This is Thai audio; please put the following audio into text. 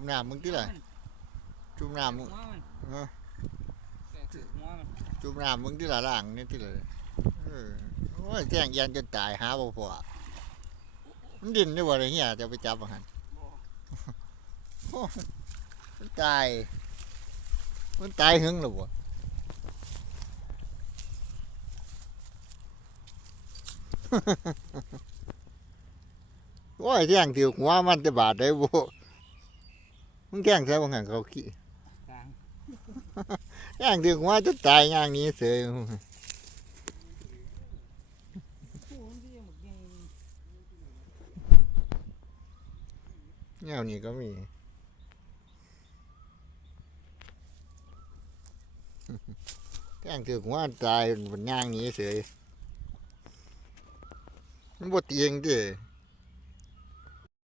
ชุมน้ำมึงที่ไรจุ่มน้ำมึงเออจุ่มน้ำมึงที่ละล่างนี่ที่ไรเออโอ้ยแจ้งยันจนตายหาบ่พอมันดิ้นได้บ่เลยเฮียจะไปจับมันหันมันตาย มันตายหึงหรือบ่โอ้ยแจ้งถือหัวมันจะบาดได้บ่ มึงแกล้งใช่บ่หันเขาขี้กลางแย่งถือหัวจะตายอย่างนี้เสยโอ้มันสิยังบ่เก่งแนวนี้ก็มีแย่งถือหัวตายบนย่างนี้เสยมันบ่เตียงเด้